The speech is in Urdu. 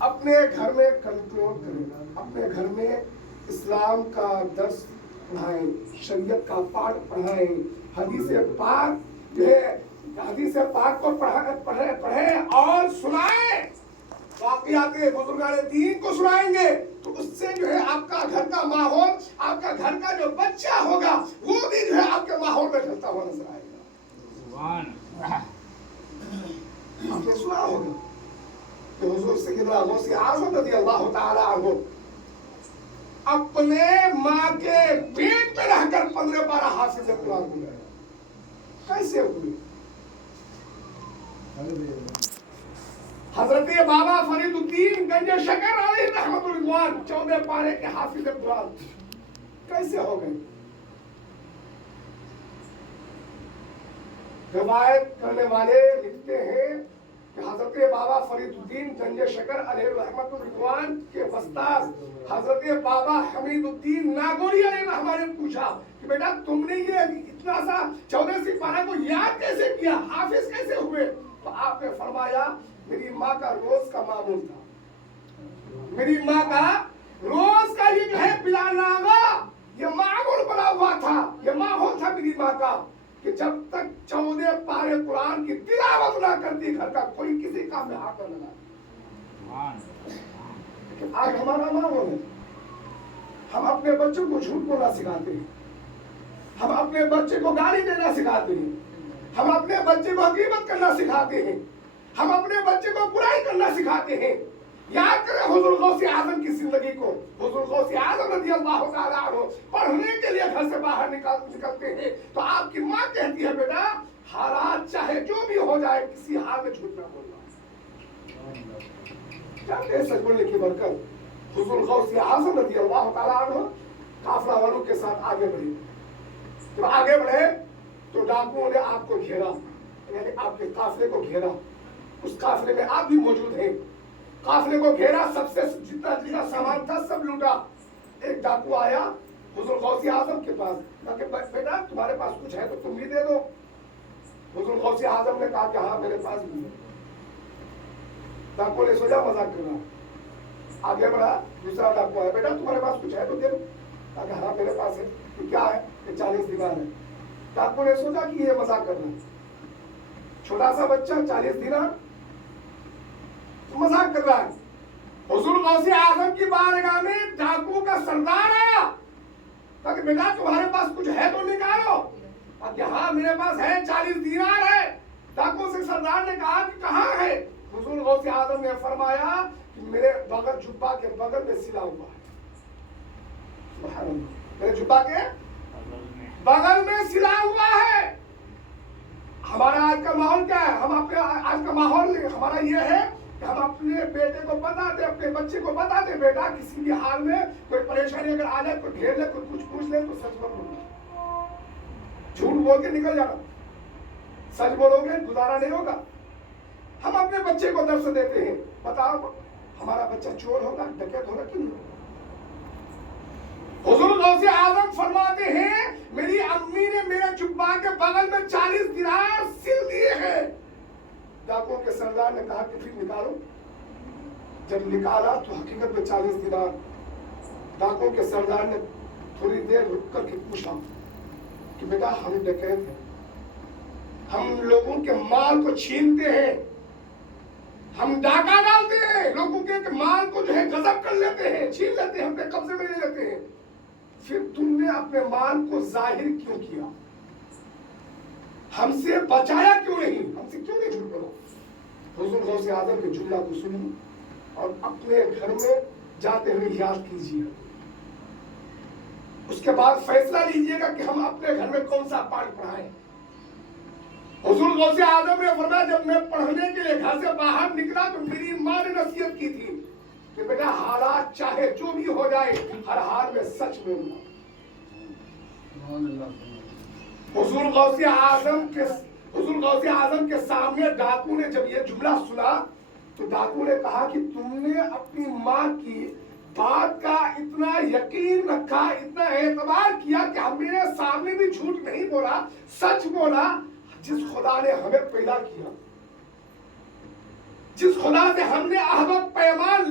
اپنے گھر میں کنٹرول کریں، اپنے گھر میں اسلام کا درس پڑھائیں، شریعت کا پاٹھ پڑھائیں، حدیث پاک جو ہے حدیث پاک کو پڑھیں اور سنائیں، واقعات بزرگان دین کو سنائیں گے تو اس سے جو ہے آپ کا گھر کا ماحول، آپ کا گھر کا جو بچہ ہوگا وہ بھی جو ہے آپ کے ماحول میں ڈھلتا ہوا نظر آئے گا۔ آپ نے سنا ہوگا کہ حضور سیدنا غوث اعظم رضی اللہ تعالی عنہ اپنے ماں کے پیٹ میں رہ کر 15-12 حافظ قرآن ہوئے، کیسے ہوئے؟ حضرت بابا فرید الدین گنج شکر علیہ رحمت الرضوان 14 پارے کے حافظ قرآن کیسے ہو گئے؟ روایت کرنے والے لکھتے ہیں کہ حضرت بابا فرید الدین گنج شکر علیہ رحمت الرضوان کے استاد حضرت بابا حمید الدین ناگوری علیہ رحمہ نے پوچھا کہ بیٹا تم نے یہ اتنا سا 14 سی پارہ کو یاد کیسے کیا، حافظ کیسے ہوئے؟ تو آپ نے فرمایا میری ماں کا روز کا معمول تھا، میری ماں کا روز کا یہ جو ہے بلا ناغا یہ معمول بنا ہوا تھا، یہ ماحول تھا میری ماں کا کہ جب تک 14 پارے قرآن کی تلاوت نہ کرتی گھر کا کوئی کسی کام میں ہاتھ نہ لگا۔ لیکن آج ہمارا ماحول ہے، ہم اپنے بچوں کو جھوٹ بولنا سکھاتے ہیں، ہم اپنے بچے کو گالی دینا سکھاتے ہیں، ہم اپنے بچے کو غیبت کرنا سکھاتے ہیں، ہم اپنے بچے کو برائی کرنا سکھاتے ہیں۔ یاد کریں حضور غوث اعظم کی زندگی کو، حضور غوث اعظم رضی اللہ تعالیٰ عنہ پڑھنے کے لیے گھر سے باہر نکلتے ہیں تو آپ کی ماں کہتی ہے بیٹا حالات چاہے جو بھی ہو جائے کسی حال میں جھوٹ نہ بولنا۔ کیا سچ بولنے کی برکت۔ حضور غوث اعظم رضی اللہ تعالیٰ عنہ قافلہ والوں کے ساتھ آگے بڑھے، جب آگے بڑھے تو ڈاکوؤں نے آپ کو گھیرا، یعنی آپ کے قافلے کو گھیرا، اس قافلے میں آپ بھی موجود ہیں، قافلے کو گھیرا، سب سے جتنا سامان تھا سب لوٹا۔ ایک ڈاکو آیا حضور غوث اعظم کے پاس، کہا کہ بیٹا تمہارے پاس کچھ ہے تو تم بھی دے دو۔ حضور غوث اعظم نے کہا کہ ہاں میرے پاس بھی ہے۔ ڈاکو نے سوچا مذاق کر رہا، آگے بڑھا، دوسرا ڈاکو آیا، بیٹا تمہارے پاس کچھ ہے تو دے دو۔ کہا کہ ہاں میرے پاس ہے۔ کیا ہے؟ کہ 40 دینار ہے۔ ڈاکو نے سوچا کہ یہ مذاق کر رہا ہے، چھوٹا سا بچہ 40 دینار مذاق کر رہا ہے۔ حضور غوث اعظم کی بارگاہ میں ڈاکو کا سردار آیا، کہا کہ بیٹا تمہارے پاس کچھ ہے تو نکالو۔ کہا کہ ہاں میرے پاس ہے، 40 دینار ہے۔ ڈاکو سے سردار نے کہا کہ کہاں ہے؟ حضور غوث اعظم نے فرمایا کہ میرے بغل جبہ کے بغل میں سلا ہوا ہے۔ سبحان اللہ، میرے جبہ کے بغل میں سلا ہوا ہے۔ ہمارا آج کا ماحول کیا ہے؟ ہم اپنے آج کا ماحول ہمارا یہ ہے کہ ہم اپنے بیٹے کو بتا دیں، اپنے بچے کو بتا دیں بیٹا کسی بھی حال میں کوئی پریشانی اگر آ جائے، کوئی گھیر لے، کوئی کچھ پوچھ لے تو سچ مت بولنا، جھوٹ بول کے نکل جانا، سچ بولو گے گزارا نہیں ہوگا۔ ہم اپنے بچے کو درس دیتے ہیں، بتاؤ ہمارا بچہ چور ہوگا، ڈکیت ہوگا کہ نہیں؟ حضور غوث اعظم فرماتے ہیں میری امی نے میرے جبہ کے بغل میں 40 دینار سل دیے ہیں۔ ڈاکو کے سردار نے کہا کہ پھر نکالو۔ جب نکالا تو حقیقت میں 40 دینار۔ ڈاکو کے سردار نے تھوڑی دیر رک کر کے پوچھا کہ بیٹا ہم ڈکیت ہیں، ہم لوگوں کے مال کو چھینتے ہیں، ہم ڈاکہ ڈالتے ہیں، لوگوں کے مال کو جو ہے غصب کر لیتے ہیں، چھین لیتے ہیں، اپنے قبضے میں لے لیتے ہیں، پھر تم نے اپنے مال کو ظاہر کیوں کیا؟ ہم سے بچایا کیوں نہیں؟ ہم سے کیوں نہیں جھوٹ بولا؟ حضور غوث اعظم کے جملہ کو سنیے اور اپنے گھر میں جاتے ہوئے یاد کیجیے، اس کے بعد فیصلہ لیجیے گا کہ ہم اپنے گھر میں کون سا پاٹھ پڑھائیں۔ حضور غوث اعظم نے فرمایا جب میں پڑھنے کے لیے گھر سے باہر نکلا تو میری ماں نے نصیحت کی تھی کہ بیٹا حالات چاہے جو بھی ہو جائے ہر حال میں سچ بولنا۔ حضور غوث اعظم کے سامنے ڈاکو نے جب یہ جملہ سنا تو ڈاکو نے کہا کہ تم نے اپنی ماں کی بات کا اتنا یقین رکھا، اتنا اعتبار کیا کہ ہم میرے سامنے بھی جھوٹ نہیں بولا، سچ بولا۔ جس خدا نے ہمیں پیدا کیا، جس خدا سے ہم نے عہد و پیمان